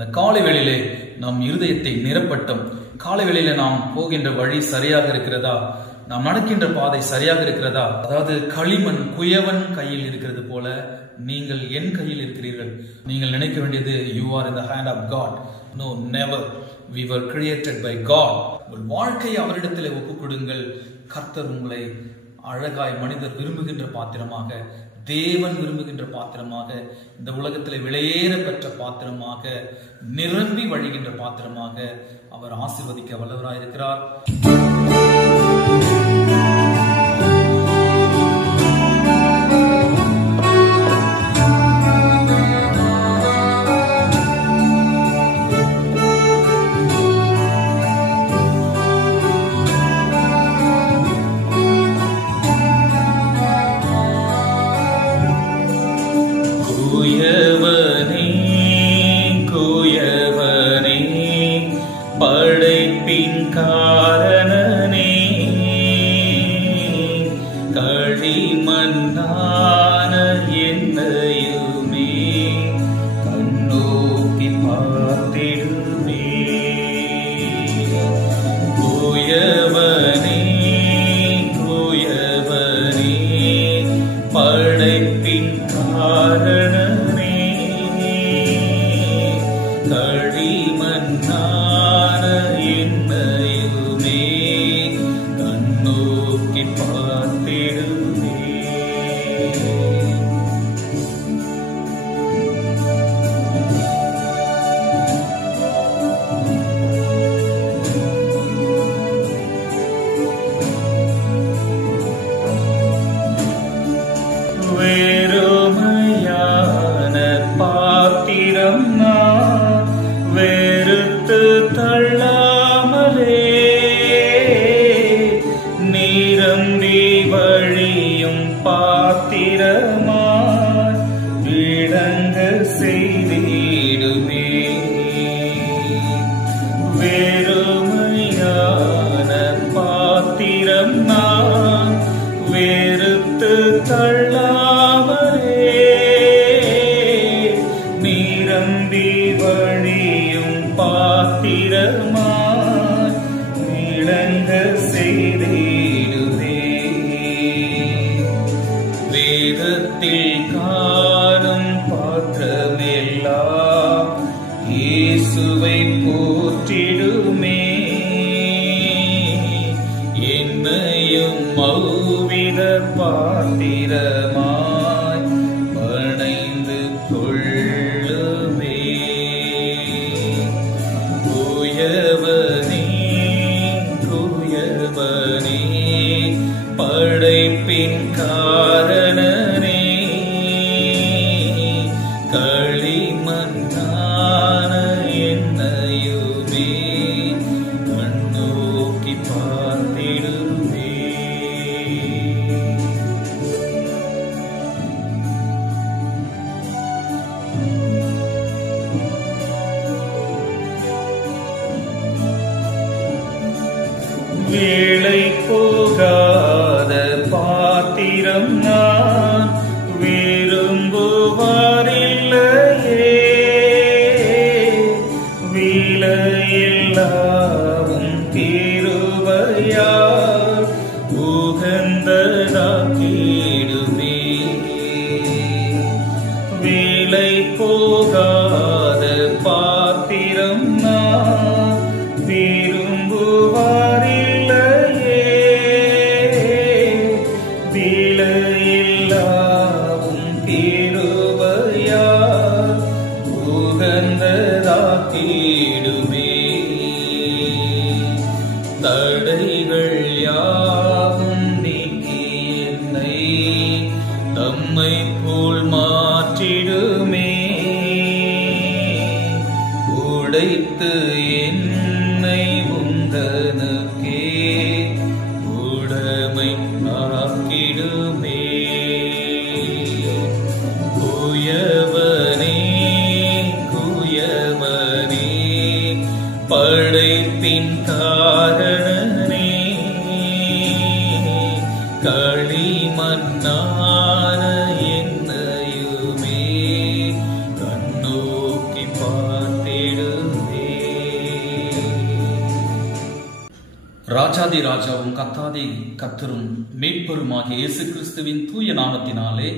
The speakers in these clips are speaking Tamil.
இந்த காலை வேளையிலே நாம் இருதயத்தை நிரப்பட்டும். காலை வேளையில நாம் போகின்ற வழி சரியாக இருக்கிறதா, நாம் நடக்கின்ற பாதை சரியாக இருக்கிறதா? அதாவது களிமண் குயவன் கையில் இருக்கிறது போல நீங்கள் என் கையில் இருக்கிறீர்கள். நீங்கள் நினைக்க வேண்டியது you are in the hand of God. No, never. We were created by God. உங்கள் வாழ்க்கையை அவரிடத்திலே ஒப்புக் கொடுங்கள். கர்த்தர் உங்களை அழகாய் மனிதர் விரும்புகின்ற பாத்திரமாக, தேவன் விரும்புகின்ற பாத்திரமாக, இந்த உலகத்திலே விலையேற பெற்ற பாத்திரமாக, நிரம்பி வழிகின்ற பாத்திரமாக அவர் ஆசீர்வதிக்க வல்லவராயிருக்கிறார். படைப்பின் காரணனே, களிமண்ணான என்னையுமே கண்ணோக்கி பார்த்திடுமே. குயவனே குயவனே படைப்பின் காரணனே, களிமண்ணான என்னையுமே கண்ணோக்கி பார்த்திடுமே. வெறுமையான பாத்திரம் நான் வெறுத்து தள்ளாமலே, நிரம்பி வழியும் பாத்திரமாய் விளங்க செய்திடுமே. வெறுமையான பாத்திரம் நான் வெறுத்து தள்ளாமலே, நிரம்பி வழியும் பாத்திரமாய் விளங்க செய்திடுவே. வேதத்தில் காணும் பாத்திரமெல்லாம் இயேசுவை போற்றிடுமே. என்னையும் அவ்வித பாத்திரமாய் வணைந்து கொள்ளுமே. குயவனே குயவனே படைப்பின் காரணனே, களிமண்ணான என்னையுமே கண்ணோக்கி பார்த்திடுமே. வேளை போகாத பாத்திரம் நான் விரும்புவாரில்லையே, விலையில்லாவும் கிருபையால் உகந்ததாக்கிடுமே. வேளை போகாத பாத்திரம் நான் விரும்புவாரில்லையே, விலையில்லாவும் கிருபையால் உகந்ததாக்கிடுமே. தடைகள் யாவும் நீக்கி என்னை தம்மை போல் மாற்றிடுமே. உடைத்து என்னை உந்தனுக்கே உடைமை ஆக்கிடுமே. குயவனே குயவனே படைப்பின் காரணனே, களிமண்ணான என்னையுமே கண்ணோக்கி பார்த்தேன். ராஜாதி ராஜாவும் கத்தாதி கத்தரும் மீட்பருமாகிய இயேசு கிறிஸ்துவின் தூய நாமத்தினாலே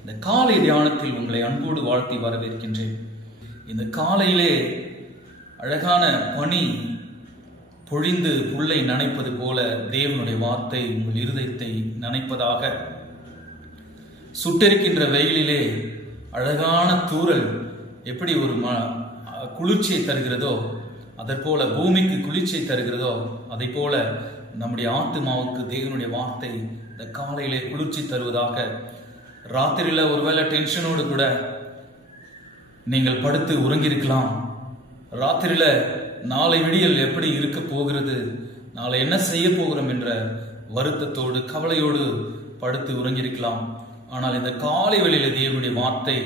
இந்த காலை தியானத்தில் உங்களை அன்போடு வாழ்த்தி வரவேற்கின்றேன். இந்த காலையிலே அழகான பனி பொழிந்து புல்லை நனைப்பது போல தேவனுடைய வார்த்தை உங்கள் இருதயத்தை நனைப்பதாக. சுட்டெரிக்கின்ற வெயிலிலே அழகான தூறல் எப்படி ஒரு குளிர்ச்சியை தருகிறதோ, அதற்போல பூமிக்கு குளிர்ச்சியை தருகிறதோ, அதை போல நம்முடைய ஆத்துமாவுக்கு தேவனுடைய வார்த்தை இந்த காலையிலே குளிர்ச்சி தருவதாக. ராத்திரியில ஒருவேளை டென்ஷனோடு கூட நீங்கள் படுத்து உறங்கியிருக்கலாம். ராத்திரியில நாளை விடியல் எப்படி இருக்க போகிறது, நாளை என்ன செய்ய போகிறோம் என்ற வருத்தத்தோடு கவலையோடு படுத்து உறங்கியிருக்கலாம். ஆனால் இந்த காலை வேளையில தேவனுடைய வார்த்தை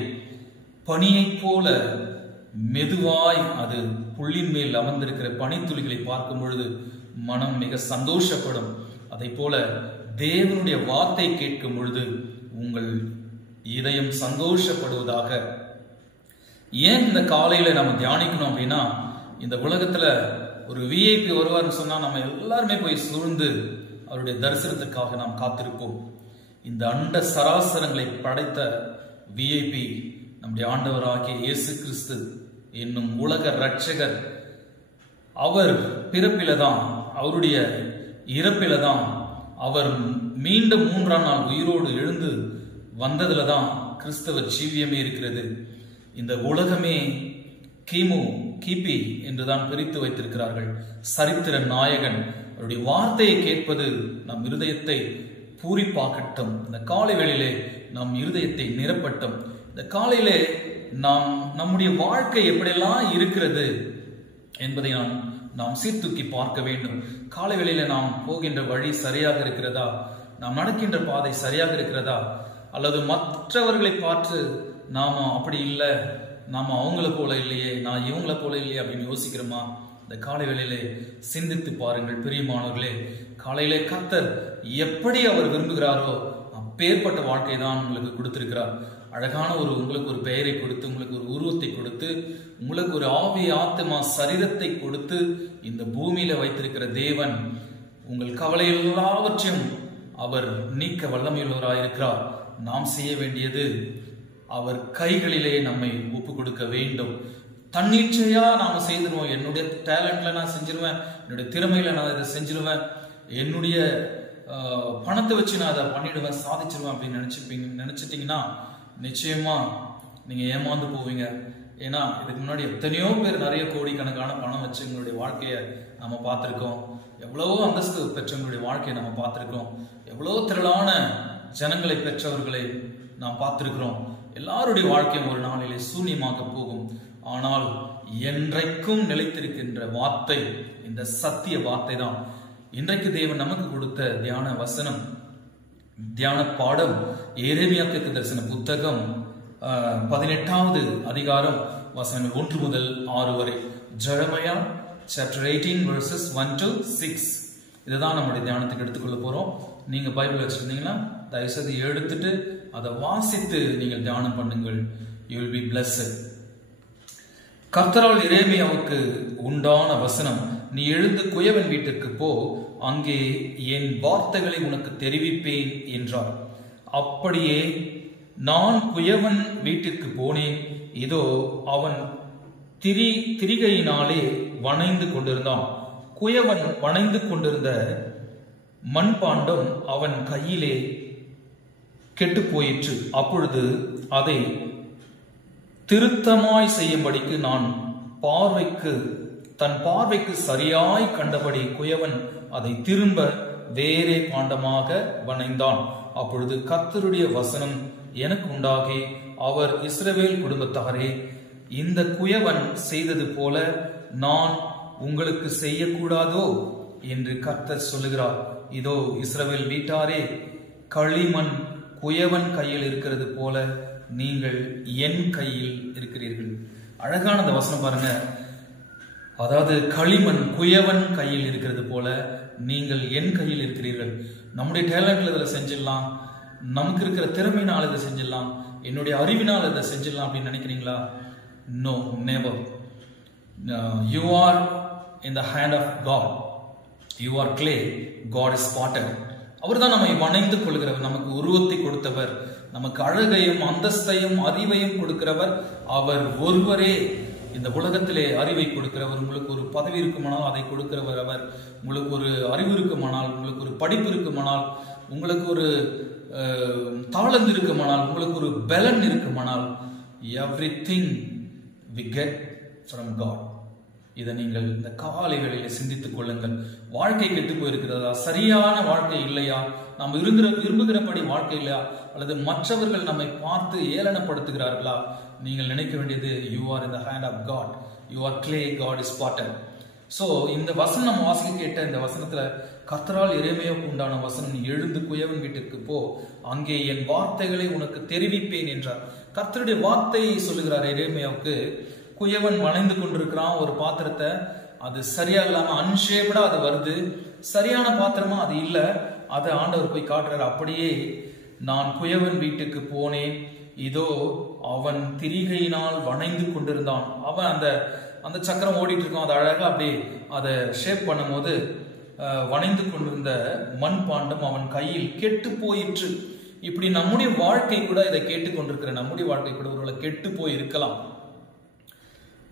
பனியை போல மெதுவாய் அது புள்ளின் மேல் அமர்ந்திருக்கிற பனித்துளிகளை பார்க்கும் பொழுது மனம் மிக சந்தோஷப்படும். அதை போல தேவனுடைய வார்த்தை கேட்கும் பொழுது உங்கள் இதயம் சந்தோஷப்படுவதாக. ஏன் இந்த காலையில நம்ம தியானிக்கணும் அப்படின்னா, இந்த உலகத்துல ஒரு விஐபி வருவார்னு சொன்னா நம்ம எல்லாருமே போய் சூழ்ந்து அவருடைய தரிசனத்துக்காக நாம் காத்திருப்போம். இந்த அண்ட சராசரங்களை படைத்த விஐபி நம்முடைய ஆண்டவராகிய இயேசு கிறிஸ்து என்னும் உலக ரட்சகர். அவர் பிறப்பிலதான், அவருடைய இறப்பிலதான், அவர் மீண்டும் 3ஆம் நாள் உயிரோடு எழுந்து வந்ததுல தான் கிறிஸ்தவ ஜீவியமே இருக்கிறது. இந்த உலகமே கிபி என்றுதான் பிரித்து வைத்திருக்கிறார்கள். சரித்திர நாயகன் அவருடைய வார்த்தையை கேட்பது நம் இருதயத்தை பூரிப்பாக்கட்டும். இந்த காலை வேளையிலே நம் இருதயத்தை நிரப்பட்டும். இந்த காலையிலே நாம் நம்முடைய வாழ்க்கை எப்படியெல்லாம் இருக்கிறது என்பதை நாம் சீர்தூக்கி பார்க்க வேண்டும். காலை வேளையில நாம் போகின்ற வழி சரியாக இருக்கிறதா, நாம் நடக்கின்ற பாதை சரியாக இருக்கிறதா, அல்லது மற்றவர்களை பார்த்து நாம அப்படி இல்லை, நாம அவங்கள போல இல்லையே, நான் இவங்களை போல இல்லையே அப்படின்னு யோசிக்கிறோமா? இந்த காலை வேளையிலே சிந்தித்து பாருங்கள் பிரியமானவர்களே. காலையிலே கர்த்தர் எப்படி அவர் விரும்புகிறாரோ அப்பேற்பட்ட வாழ்க்கை தான் உங்களுக்கு கொடுத்திருக்கிறார். அழகான உங்களுக்கு ஒரு பெயரை கொடுத்து, உங்களுக்கு ஒரு உருவத்தை கொடுத்து, உங்களுக்கு ஒரு ஆவி ஆத்மா சரீரத்தை கொடுத்து இந்த பூமியில வைத்திருக்கிற தேவன் உங்கள் கவலை எல்லாவற்றையும் அவர் நீக்க வல்லமையுள்ளவராயிருக்கிறார். நாம் செய்ய வேண்டியது அவர் கைகளிலே நம்மை ஒப்பு கொடுக்க வேண்டும். தன்னிச்சையா நாம செய்திருவோம். என்னுடைய டேலண்ட்ல நான் செஞ்சிருவேன், என்னுடைய திறமையில நான் இதை செஞ்சிருவேன், என்னுடைய பணத்தை வச்சு நான் அதை பண்ணிடுவேன், சாதிச்சிருவேன் அப்படின்னு நினைச்சிட்டீங்கன்னா நிச்சயமா நீங்க ஏமாந்து போவீங்க. ஏன்னா இதுக்கு முன்னாடி எத்தனையோ பேர் நிறைய கோடிக்கணக்கான பணம் வச்சு எங்களுடைய வாழ்க்கையை நம்ம பார்த்திருக்கோம். எவ்வளவோ அந்தஸ்து பெற்றவங்களுடைய வாழ்க்கையை நம்ம பார்த்திருக்கோம். எவ்வளவோ திரளான ஜனங்களை பெற்றவர்களை நாம் பார்த்திருக்கிறோம். எல்லாருடைய வாழ்க்கையும் ஒரு நாளிலே சூன்யமாக போகும். ஆனால் என்றைக்கும் நிலைத்திருக்கின்ற வார்த்தை இந்த சத்திய வார்த்தை தான். இன்றைக்கு தேவன் நமக்கு கொடுத்த தியான வசனம், தியான பாடம் எரேமியா தீர்க்கதரிசன புத்தகம் 18வது அதிகாரம் வசனங்கள் 1 முதல் 6 வரை. Jeremiah chapter 18 verses 1 to 6. இதுதான் நம்முடைய தியானத்துக்கு எடுத்துக்கொள்ள போறோம். நீங்க பைபிள் வச்சிருந்தீங்கன்னா தயவுசெய்து எடுத்துட்டு அதை வாசித்து நீங்கள் தியானம் பண்ணுங்கள். You will be blessed. கர்த்தரால் எரேமியாவுக்கு உண்டான வசனம், நீ எழுந்து குயவன் வீட்டிற்கு போ, அங்கே என் வார்த்தைகளை உனக்கு தெரிவிப்பேன் என்றார். அப்படியே நான் குயவன் வீட்டிற்கு போனேன். இதோ அவன் திரிகையினாலே வணைந்து கொண்டிருந்தான். குயவன் வணைந்து கொண்டிருந்த மண்பாண்டம் அவன் கையிலே கெட்டு போயிற்று. அப்பொழுது அதை திருத்தமாய் செய்யும்படிக்கு தன் பார்வைக்கு சரியாய் கண்டபடி குயவன் அதை திரும்ப வேறே பாண்டமாக வணைந்தான். அப்பொழுது கர்த்தருடைய வசனம் எனக்கு உண்டாகி, அவர் இஸ்ரவேல் குடும்பத்தாரே, இந்த குயவன் செய்தது போல நான் உங்களுக்கு செய்யக்கூடாதோ என்று கர்த்தர் சொல்லுகிறார். இதோ இஸ்ரவேல் வீட்டாரே, களிமண் குயவன் கையில் இருக்கிறது போல நீங்கள் என் கையில் இருக்கிறீர்கள். அழகான அந்த வசனம் பாருங்க. அதாவது களிமண் குயவன் கையில் இருக்கிறது போல நீங்கள் என் கையில் இருக்கிறீர்கள். நம்முடைய டேலண்ட்ல இதில் செஞ்சிடலாம், நமக்கு இருக்கிற திறமையினால் இதை செஞ்சிடலாம், என்னுடைய அறிவினால் இதை செஞ்சிடலாம் அப்படின்னு நினைக்கிறீங்களா? No, never. You are in the hand of God. You are clay, God is potter. அவர் தான் நம்மை வணைந்து கொள்கிறவர், நமக்கு உருவத்தை கொடுத்தவர், நமக்கு அழகையும் அந்தஸ்தையும் அறிவையும் கொடுக்கிறவர் அவர் ஒருவரே. இந்த உலகத்திலே அறிவை கொடுக்கிறவர். உங்களுக்கு ஒரு பதவி இருக்குமானால் அதை கொடுக்கிறவர் அவர். உங்களுக்கு ஒரு அறிவு இருக்குமானால், உங்களுக்கு ஒரு படிப்பு இருக்குமானால், உங்களுக்கு ஒரு தாளந்து இருக்குமானால், உங்களுக்கு ஒரு பலன் இருக்குமானால், everything we get from God. இதை நீங்கள் இந்த காலை வேளையில சிந்தித்துக் கொள்ளுங்கள். வாழ்க்கை கெட்டு போயிருக்கிறதா? சரியான வாழ்க்கை இல்லையா? நாம் விரும்புகிறபடி வாழ்க்கை இல்லையா? அல்லது மற்றவர்கள் நம்மை பார்த்து ஏளனப்படுத்துகிறார்களா? நீங்கள் நினைக்க வேண்டியது, you are in the hand of God, you are clay, God is potter. So இந்த வசனம் நம்ம வாசிக்க கேட்ட இந்த வசனத்துல கர்த்தரால் எரேமியாவுக்கு உண்டான வசனம், எழுந்து குயவன் வீட்டிற்கு போ, அங்கே என் வார்த்தைகளை உனக்கு தெரிவிப்பேன் என்றார். கர்த்தருடைய வார்த்தையை சொல்லுகிறார் எரேமியாவுக்கு. குயவன் வணைந்து கொண்டிருக்கிறான் ஒரு பாத்திரத்தை, அது சரியா இல்லாம அன்ஷேப்டா அது வருது, சரியான பாத்திரமா அது இல்ல. அதை ஆண்டவர் போய் காட்டுறாரு. அப்படியே நான் குயவன் வீட்டுக்கு போனேன், இதோ அவன் திரிகையினால் வணைந்து கொண்டிருந்தான். அவன் அந்த சக்கரம் ஓடிட்டு இருக்கான், அது அழகா அப்படியே அதை ஷேப் பண்ணும் போது வணைந்து கொண்டிருந்த மண் பாண்டம் அவன் கையில் கெட்டு போயிற்று. இப்படி நம்முடைய வாழ்க்கை கூட, இதை கேட்டுக்கொண்டிருக்கிற நம்முடைய வாழ்க்கை கூட ஒருவேளை கெட்டு போய் இருக்கலாம்.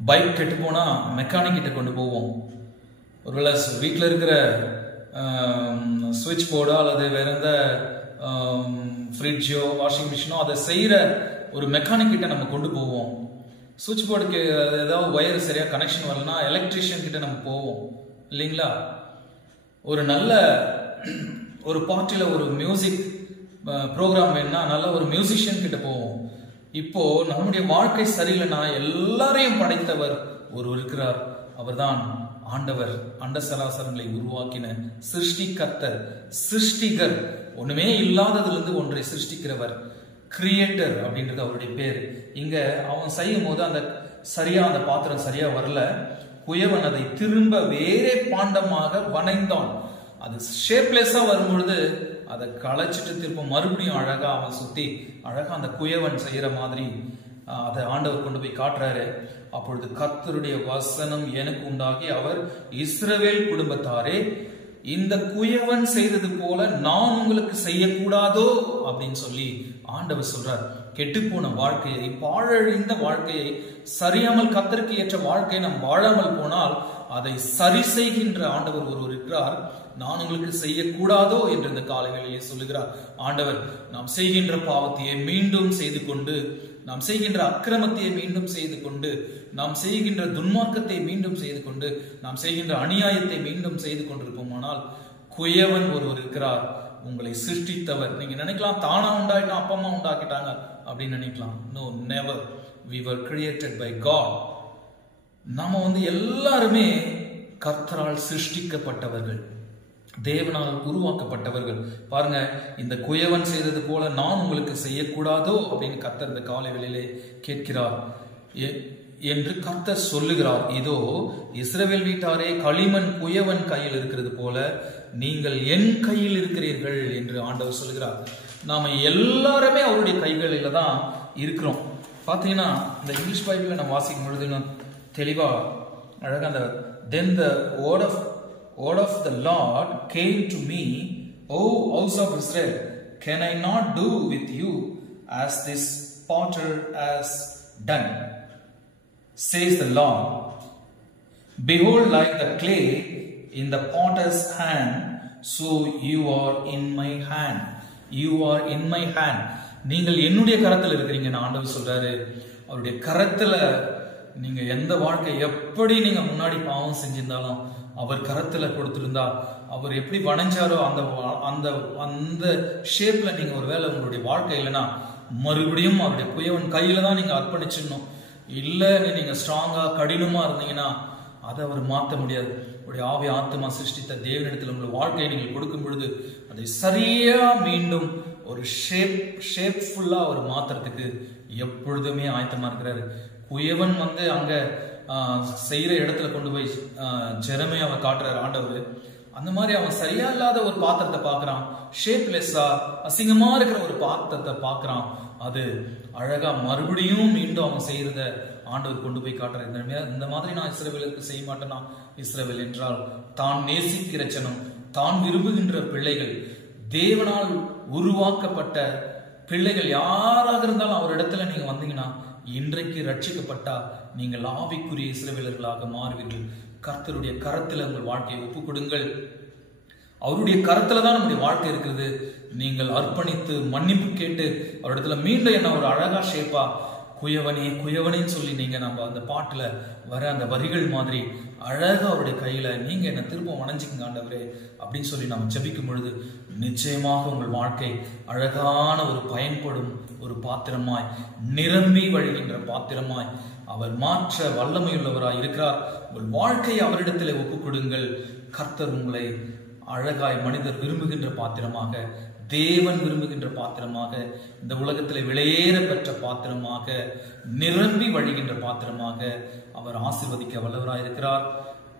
பைக் கெட்டு போனா மெக்கானிக் கிட்ட கொண்டு போவோம். ஒருவேளை வீட்டில் இருக்கிற சுவிட்ச் போர்டோ அல்லது வேற எந்த ஃப்ரிட்ஜோ வாஷிங் மிஷினோ அதை செய்யற ஒரு மெக்கானிக் கிட்ட நம்ம கொண்டு போவோம். சுவிட்ச் போர்டுக்கு ஏதாவது ஒயர் சரியா கனெக்ஷன் வரலன்னா எலக்ட்ரீஷியன் கிட்ட நம்ம போவோம் இல்லைங்களா? ஒரு நல்ல ஒரு பார்ட்டில ஒரு மியூசிக் ப்ரோக்ராம் வேணும்னா நல்ல ஒரு மியூசிஷியன் கிட்ட போவோம். இப்போ நம்முடைய வாழ்க்கை சரியில்லைன்னா எல்லாரையும் படைத்தவர் ஒருவர் இருக்கிறார். அவர்தான் ஆண்டவர், அண்ட சராசரங்களை உருவாக்கின சிருஷ்டிகர்த்தர், சிருஷ்டிகர், ஒண்ணுமே இல்லாததுல இருந்து ஒன்றை சிருஷ்டிக்கிறவர், கிரியேட்டர் அப்படின்றது அவருடைய பேர். இங்க அவன் செய்யும் போது அந்த பாத்திரம் சரியா வரல. குயவன் அதை திரும்ப வேறே பாண்டமாக வணைந்தான். அது ஷேப்லெஸ்ஸா வரும்பொழுது அதை களைச்சிட்டு திரும்ப மறுபடியும் அழகா அவன் சுத்தி அழகா அந்த குயவன் செய்யற மாதிரி அதை ஆண்டவர் கொண்டு போய் காட்டுறாரு. அப்பொழுது கர்த்தருடைய வசனம் எனக்கு உண்டாகி, அவர் இஸ்ரவேல் குடும்பத்தாரே, இந்த குயவன் செய்தது போல நான் உங்களுக்கு செய்யக்கூடாதோ அப்படின்னு சொல்லி ஆண்டவர் சொல்றார். கெட்டுப்போன வாழ்க்கையை, பாழழிந்த வாழ்க்கையை, சரியாமல் கர்த்தருக்கு ஏற்ற வாழ்க்கையை நாம் வாழாமல் போனால் அதை சரி செய்கின்ற ஆண்டவர் ஒருவர் இருக்கிறார். நான் உங்களுக்கு செய்யக்கூடாதோ என்று இந்த காலங்களிலே சொல்லுகிறார் ஆண்டவர். நாம் செய்கின்ற பாவத்தையே மீண்டும் செய்து கொண்டு, நாம் செய்கின்ற அக்கிரமத்தையே மீண்டும் செய்து கொண்டு, நாம் செய்கின்ற துன்மார்க்கத்தை மீண்டும் செய்து கொண்டு, நாம் செய்கின்ற அநியாயத்தை மீண்டும் செய்து கொண்டிருப்போமானால் குயவன் ஒருவர் இருக்கிறார், உங்களை சிருஷ்டித்தவர். நீங்க நினைக்கலாம் தானா உண்டாயிட்டோம், அப்பா அம்மா உண்டாக்கிட்டாங்க அப்படின்னு நினைக்கலாம். No, never. we were created by God. நாம எல்லாருமே கர்த்தரால் சிருஷ்டிக்கப்பட்டவர்கள், தேவனால் உருவாக்கப்பட்டவர்கள். பாருங்க, இந்த குயவன் செய்தது போல நான் உங்களுக்கு செய்யக்கூடாதோ அப்படின்னு கர்த்தர் இந்த காலை வேளையிலே கேட்கிறார் என்று கர்த்தர் சொல்லுகிறார். இதோ இஸ்ரவேல் வீட்டாரே, களிமண் குயவன் கையில் இருக்கிறது போல நீங்கள் என் கையில் இருக்கிறீர்கள் என்று ஆண்டவர் சொல்லுகிறார். நாம எல்லாருமே அவருடைய கைகளில தான் இருக்கிறோம். பாத்தீங்கன்னா இந்த இங்கிலீஷ் பைபிள்ல நம்ம வாசிக்கும் பொழுது தெளிவா அழகா அந்த then the word of the Lord came to me, O house of Israel, can I not do with you as this potter has done, says the Lord. Behold, like the clay in the potter's hand, so you are in my hand. You are in my hand. நீங்கள் என்னுடைய கரத்தில் இருக்கிறீங்க ஆண்டவர் சொல்றாரு. அவருடைய கரத்துல நீங்க எந்த வாழ்க்கை எப்படி நீங்க முன்னாடி பாவம் செஞ்சிருந்தாலும் அவர் கரத்துல கொடுத்திருந்தா, அவர் எப்படி வணைஞ்சாரோ அந்த அந்த ஷேப்ல நீங்க ஒரு வேளை உங்களுடைய வாழ்க்கை இல்லைன்னா மறுபடியும் அவருடைய குயவன் கையில தான் நீங்க அர்ப்பணிச்சிடணும். இல்ல நீங்க ஸ்ட்ராங்கா கடினமா இருந்தீங்கன்னா அதை அவர் மாற்ற முடியாது. உங்களுடைய ஆவி ஆத்மா சிருஷ்டித்த தேவனிடத்தில் உங்கள் வாழ்க்கையை நீங்கள் கொடுக்கும் பொழுது அதை சரியா மீண்டும் ஒரு ஷேப்ஃபுல்லா ஒரு மாத்திரத்துக்கு எப்பொழுதுமே ஆயத்தமா இருக்கிறாரு. குயவன் அங்க செய்யற இடத்துல கொண்டு போய் ஜெரமையாவை காட்டுறாரு ஆண்டவர். அந்த மாதிரி அவன் சரியா இல்லாத ஒரு பாத்திரத்தை பாக்குறான், ஷேப்லெஸ்ஸா அசிங்கமா இருக்கிற ஒரு பாத்திரத்தை பாக்குறான். அது அழகா மறுபடியும் மீண்டும் அவன் செய்யறத ஆண்டவர் கொண்டு போய் காட்டுறார். இந்த மாதிரி நான் இஸ்ரவேலுக்கு செய்ய மாட்டேனா? இஸ்ரவேல் என்றால் தான் நேசிக்கிற ஜனம், தான் விரும்புகின்ற பிள்ளைகள், தேவனால் உருவாக்கப்பட்ட பிள்ளைகள் யாராக இருந்தாலும் அவரிடத்துல நீங்க வந்தீங்கன்னா இன்றைக்கு ரட்சிக்கப்பட்டா நீங்கள் ஆவிக்குரிய இஸ்ரவேலர்களாக மாறுவீர்கள். கர்த்தருடைய கரத்துல உங்கள் வாழ்க்கையை ஒப்புக் கொடுங்கள். அவருடைய கரத்துல தான் நம்முடைய வாழ்க்கை இருக்கிறது. நீங்கள் அர்ப்பணித்து மன்னிப்பு கேட்டு அவரிடத்துல மீண்டும் என்ன ஒரு அழகா ஷேப்பா குயவனே குயவனேன்னு சொல்லி நீங்க நம்ம அந்த பாட்டுல வர அந்த வரிகள் மாதிரி அழகா அவருடைய கையில நீங்க என்ன திரும்ப வணஞ்சிக்கங்க ஆண்டவரே அப்படின்னு சொல்லி நம்ம ஜெபிக்கும் பொழுது நிச்சயமாக உங்கள் வாழ்க்கை அழகான ஒரு பயன்படும் ஒரு பாத்திரமாய், நிரம்பி வழிகின்ற பாத்திரமாய் அவர் மாற்ற வல்லமையுள்ளவராய் இருக்கிறார். உங்கள் வாழ்க்கையை அவரிடத்திலே ஒப்புக் கொடுங்கள். கர்த்தர் உங்களை அழகாய் மனிதர் விரும்புகின்ற பாத்திரமாக, தேவன் விரும்புகின்ற பாத்திரமாக, இந்த உலகத்திலே விலையேற பெற்ற பாத்திரமாக, நிரம்பி வழிகின்ற பாத்திரமாக அவர் ஆசீர்வதிக்க வல்லவராயிருக்கிறார்.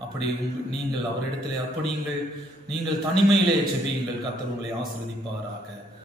அப்படி நீங்கள் அவரிடத்திலே அர்ப்பணியுங்கள். நீங்கள் தனிமையிலே ஜெபியுங்கள். கர்த்தர் உங்களை ஆசீர்வதிப்பாராக.